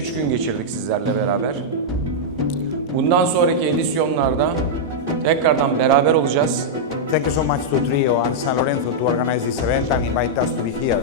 3 gün geçirdik sizlerle beraber. Bundan sonraki edisyonlarda tekrardan beraber olacağız. Thank you so much to Trio and Sanlorenzo to organize this event and invite us to be here.